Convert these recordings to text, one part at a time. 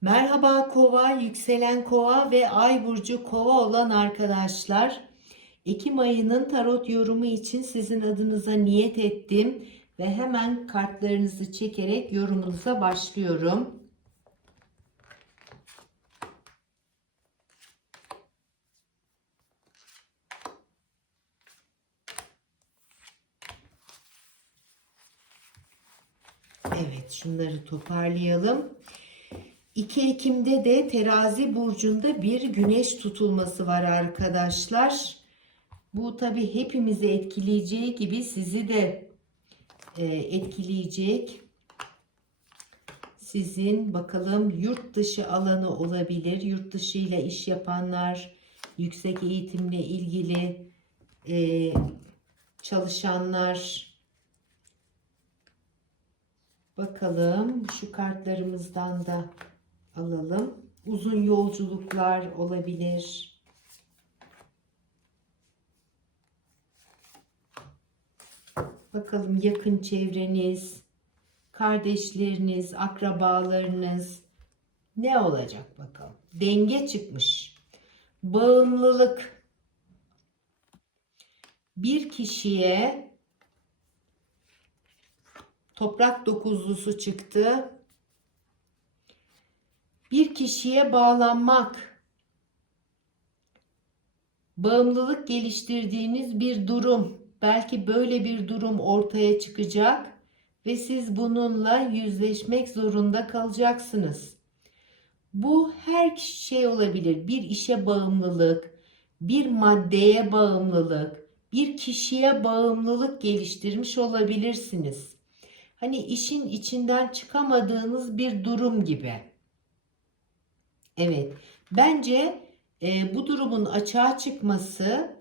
Merhaba kova, yükselen kova ve ay burcu kova olan arkadaşlar. Ekim ayının tarot yorumu için sizin adınıza niyet ettim ve hemen kartlarınızı çekerek yorumunuza başlıyorum. Evet, şunları toparlayalım. 2 Ekim'de de terazi burcunda bir güneş tutulması var arkadaşlar. Bu tabi hepimizi etkileyeceği gibi sizi de e, etkileyecek. Sizin bakalım yurt dışı alanı olabilir. Yurt dışı ile iş yapanlar, yüksek eğitimle ilgili e, çalışanlar. Bakalım şu kartlarımızdan da alalım. Uzun yolculuklar olabilir. Bakalım yakın çevreniz, kardeşleriniz, akrabalarınız ne olacak bakalım. Denge çıkmış. Bağımlılık. Bir kişiye toprak dokuzlusu çıktı bir kişiye bağlanmak, bağımlılık geliştirdiğiniz bir durum, belki böyle bir durum ortaya çıkacak ve siz bununla yüzleşmek zorunda kalacaksınız. Bu her şey olabilir. Bir işe bağımlılık, bir maddeye bağımlılık, bir kişiye bağımlılık geliştirmiş olabilirsiniz. Hani işin içinden çıkamadığınız bir durum gibi. Evet, bence e, bu durumun açığa çıkması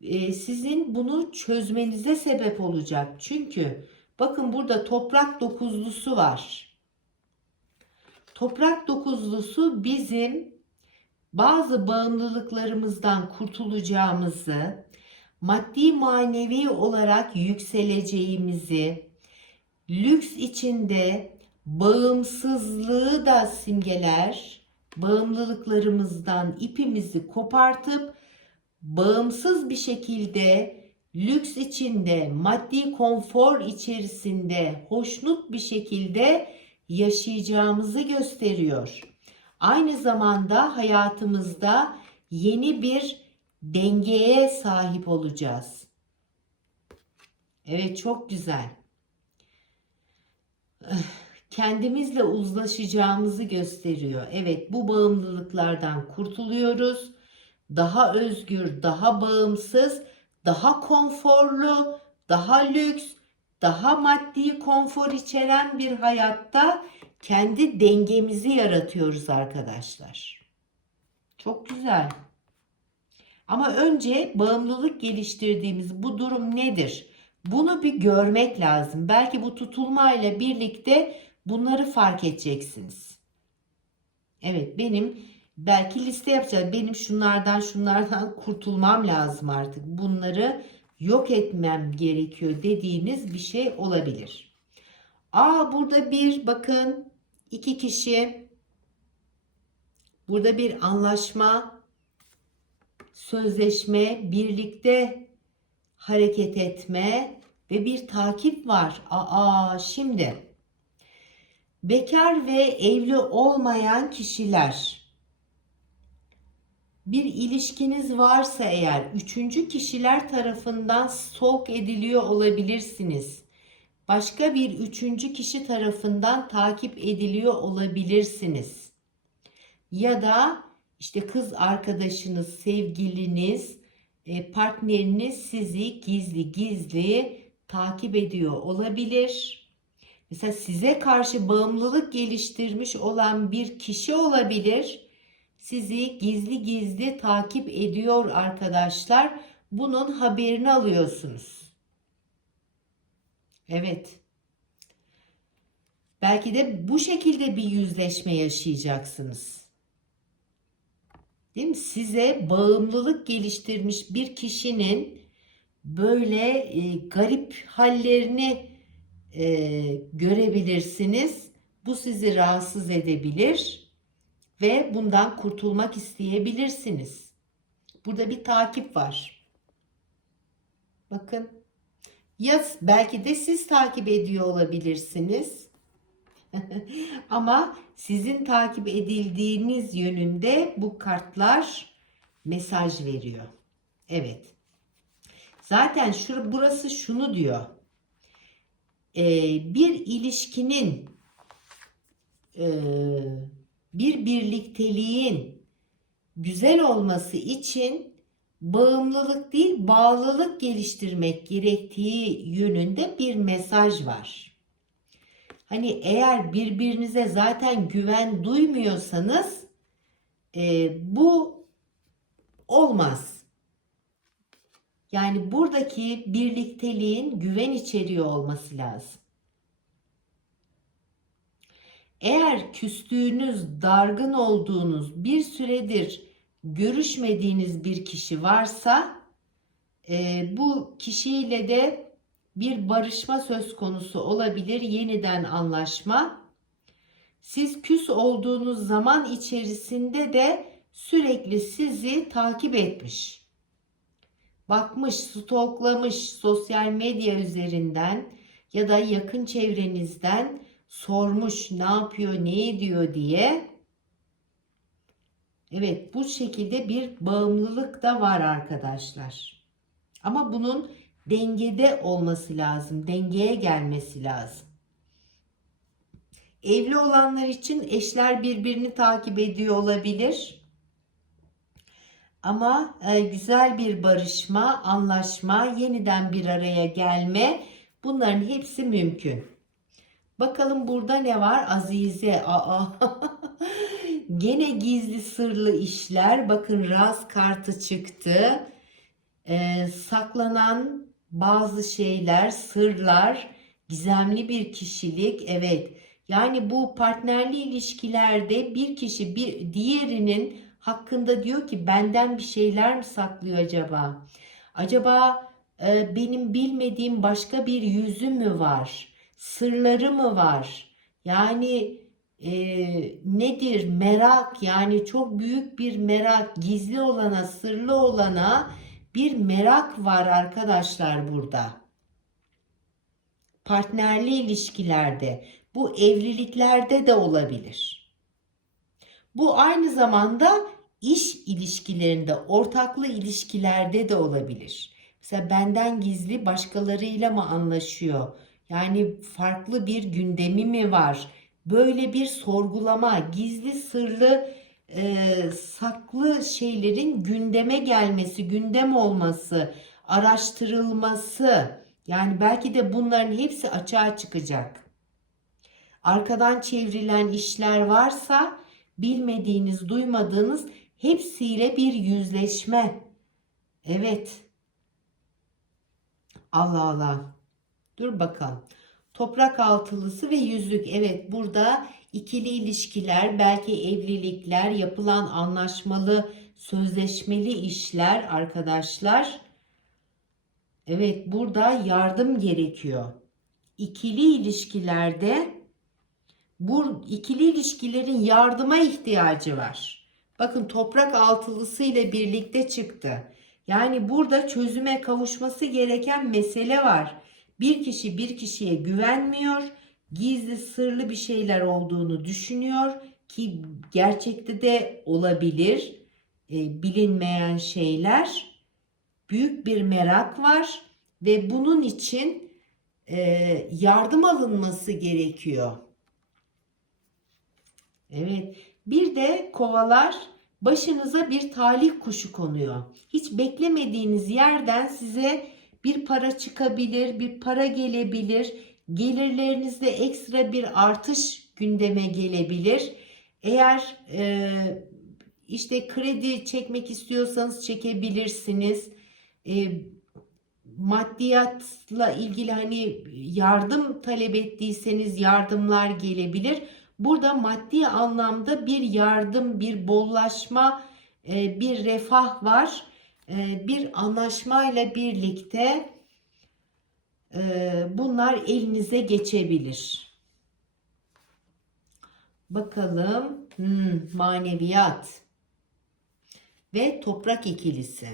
e, sizin bunu çözmenize sebep olacak. Çünkü bakın burada toprak dokuzlusu var. Toprak dokuzlusu bizim bazı bağımlılıklarımızdan kurtulacağımızı, maddi manevi olarak yükseleceğimizi, lüks içinde bağımsızlığı da simgeler bağımlılıklarımızdan ipimizi kopartıp bağımsız bir şekilde lüks içinde, maddi konfor içerisinde hoşnut bir şekilde yaşayacağımızı gösteriyor. Aynı zamanda hayatımızda yeni bir dengeye sahip olacağız. Evet çok güzel kendimizle uzlaşacağımızı gösteriyor. Evet bu bağımlılıklardan kurtuluyoruz. Daha özgür, daha bağımsız, daha konforlu, daha lüks, daha maddi konfor içeren bir hayatta kendi dengemizi yaratıyoruz arkadaşlar. Çok güzel. Ama önce bağımlılık geliştirdiğimiz bu durum nedir? Bunu bir görmek lazım. Belki bu tutulmayla birlikte Bunları fark edeceksiniz. Evet benim belki liste yapacağım. Benim şunlardan şunlardan kurtulmam lazım artık. Bunları yok etmem gerekiyor dediğiniz bir şey olabilir. Aa burada bir bakın iki kişi burada bir anlaşma sözleşme birlikte hareket etme ve bir takip var. Aa şimdi Bekar ve evli olmayan kişiler bir ilişkiniz varsa eğer üçüncü kişiler tarafından stalk ediliyor olabilirsiniz. Başka bir üçüncü kişi tarafından takip ediliyor olabilirsiniz. Ya da işte kız arkadaşınız, sevgiliniz, e, partneriniz sizi gizli gizli takip ediyor olabilir Mesela size karşı bağımlılık geliştirmiş olan bir kişi olabilir. Sizi gizli gizli takip ediyor arkadaşlar. Bunun haberini alıyorsunuz. Evet. Belki de bu şekilde bir yüzleşme yaşayacaksınız. Değil mi? Size bağımlılık geliştirmiş bir kişinin böyle e, garip hallerini e, görebilirsiniz. Bu sizi rahatsız edebilir. ve bundan kurtulmak isteyebilirsiniz. Burada bir takip var. Bakın. Ya belki de siz takip ediyor olabilirsiniz. Ama sizin takip edildiğiniz yönünde bu kartlar mesaj veriyor. Evet. Zaten şur burası şunu diyor. Ee, bir ilişkinin e, bir birlikteliğin güzel olması için bağımlılık değil bağlılık geliştirmek gerektiği yönünde bir mesaj var. Hani eğer birbirinize zaten güven duymuyorsanız e, bu olmaz. Yani buradaki birlikteliğin güven içeriyor olması lazım. Eğer küstüğünüz, dargın olduğunuz, bir süredir görüşmediğiniz bir kişi varsa e, bu kişiyle de bir barışma söz konusu olabilir, yeniden anlaşma. Siz küs olduğunuz zaman içerisinde de sürekli sizi takip etmiş. Bakmış, stoklamış sosyal medya üzerinden ya da yakın çevrenizden sormuş ne yapıyor, ne ediyor diye. Evet, bu şekilde bir bağımlılık da var arkadaşlar. Ama bunun dengede olması lazım, dengeye gelmesi lazım. Evli olanlar için eşler birbirini takip ediyor olabilir. Ama e, güzel bir barışma, anlaşma, yeniden bir araya gelme bunların hepsi mümkün. Bakalım burada ne var? Azize. Aa. Gene gizli sırlı işler. Bakın raz kartı çıktı. Ee, saklanan bazı şeyler, sırlar, gizemli bir kişilik. Evet. Yani bu partnerli ilişkilerde bir kişi bir diğerinin hakkında diyor ki benden bir şeyler mi saklıyor acaba? Acaba e, benim bilmediğim başka bir yüzü mü var? Sırları mı var? Yani e, nedir merak yani çok büyük bir merak gizli olana sırlı olana bir merak var arkadaşlar burada. Partnerli ilişkilerde bu evliliklerde de olabilir. Bu aynı zamanda iş ilişkilerinde, ortaklı ilişkilerde de olabilir. Mesela benden gizli başkalarıyla mı anlaşıyor? Yani farklı bir gündemi mi var? Böyle bir sorgulama, gizli sırlı e, saklı şeylerin gündeme gelmesi, gündem olması, araştırılması. Yani belki de bunların hepsi açığa çıkacak. Arkadan çevrilen işler varsa bilmediğiniz, duymadığınız hepsiyle bir yüzleşme. Evet. Allah Allah. Dur bakalım. Toprak altılısı ve yüzük. Evet burada ikili ilişkiler, belki evlilikler, yapılan anlaşmalı, sözleşmeli işler arkadaşlar. Evet burada yardım gerekiyor. İkili ilişkilerde bu ikili ilişkilerin yardıma ihtiyacı var. Bakın toprak altılısı ile birlikte çıktı. Yani burada çözüme kavuşması gereken mesele var. Bir kişi bir kişiye güvenmiyor, gizli sırlı bir şeyler olduğunu düşünüyor ki gerçekte de olabilir e, bilinmeyen şeyler. Büyük bir merak var ve bunun için e, yardım alınması gerekiyor. Evet, bir de kovalar başınıza bir talih kuşu konuyor. Hiç beklemediğiniz yerden size bir para çıkabilir, bir para gelebilir. Gelirlerinizde ekstra bir artış gündeme gelebilir. Eğer e, işte kredi çekmek istiyorsanız çekebilirsiniz. E, maddiyatla ilgili hani yardım talep ettiyseniz yardımlar gelebilir. Burada maddi anlamda bir yardım, bir bollaşma, e, bir refah var. E, bir anlaşmayla birlikte e, bunlar elinize geçebilir. Bakalım. Hmm, maneviyat ve toprak ikilisi.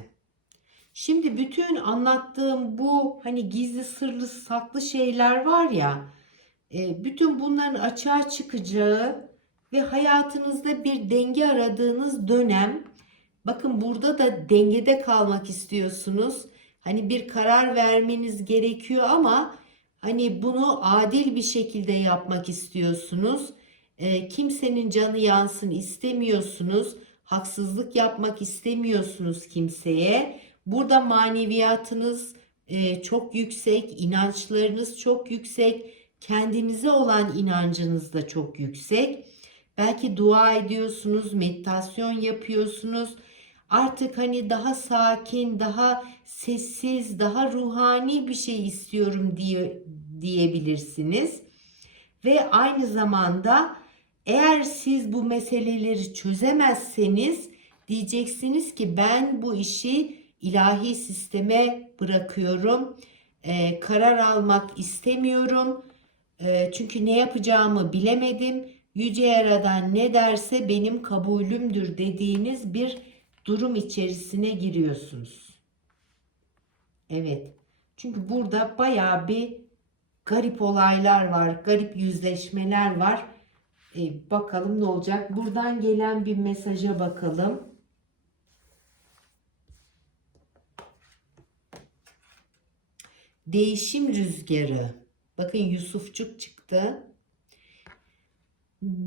Şimdi bütün anlattığım bu hani gizli sırlı saklı şeyler var ya bütün bunların açığa çıkacağı ve hayatınızda bir denge aradığınız dönem bakın burada da dengede kalmak istiyorsunuz. Hani bir karar vermeniz gerekiyor ama hani bunu adil bir şekilde yapmak istiyorsunuz. E, kimsenin canı yansın istemiyorsunuz. Haksızlık yapmak istemiyorsunuz kimseye. Burada maneviyatınız e, çok yüksek, inançlarınız çok yüksek, kendinize olan inancınız da çok yüksek. Belki dua ediyorsunuz, meditasyon yapıyorsunuz. Artık hani daha sakin, daha sessiz, daha ruhani bir şey istiyorum diye diyebilirsiniz. Ve aynı zamanda eğer siz bu meseleleri çözemezseniz diyeceksiniz ki ben bu işi ilahi sisteme bırakıyorum. Ee, karar almak istemiyorum. Ee, çünkü ne yapacağımı bilemedim. Yüce Yaradan ne derse benim kabulümdür dediğiniz bir durum içerisine giriyorsunuz. Evet. Çünkü burada bayağı bir garip olaylar var, garip yüzleşmeler var. Ee, bakalım ne olacak. Buradan gelen bir mesaja bakalım. Değişim rüzgarı. Bakın Yusufçuk çıktı.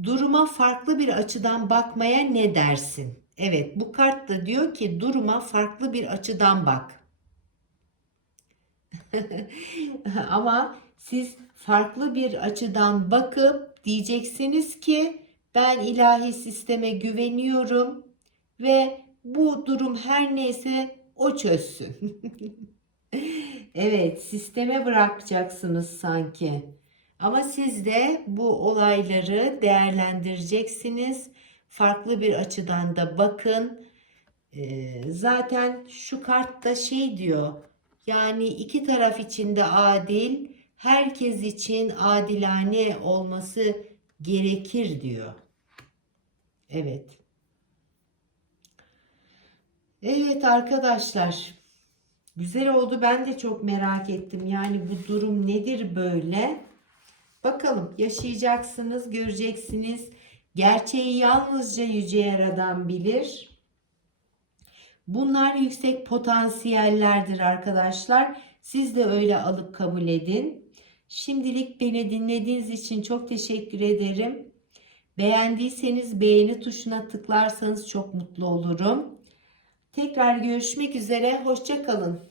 Duruma farklı bir açıdan bakmaya ne dersin? Evet bu kart da diyor ki duruma farklı bir açıdan bak. Ama siz farklı bir açıdan bakıp diyeceksiniz ki ben ilahi sisteme güveniyorum ve bu durum her neyse o çözsün. evet, sisteme bırakacaksınız sanki. Ama siz de bu olayları değerlendireceksiniz. Farklı bir açıdan da bakın. Ee, zaten şu kartta şey diyor. Yani iki taraf için de adil, herkes için adilane olması gerekir diyor. Evet. Evet arkadaşlar. Güzel oldu. Ben de çok merak ettim. Yani bu durum nedir böyle? Bakalım yaşayacaksınız, göreceksiniz. Gerçeği yalnızca Yüce Yaradan bilir. Bunlar yüksek potansiyellerdir arkadaşlar. Siz de öyle alıp kabul edin. Şimdilik beni dinlediğiniz için çok teşekkür ederim. Beğendiyseniz beğeni tuşuna tıklarsanız çok mutlu olurum. Tekrar görüşmek üzere. Hoşçakalın.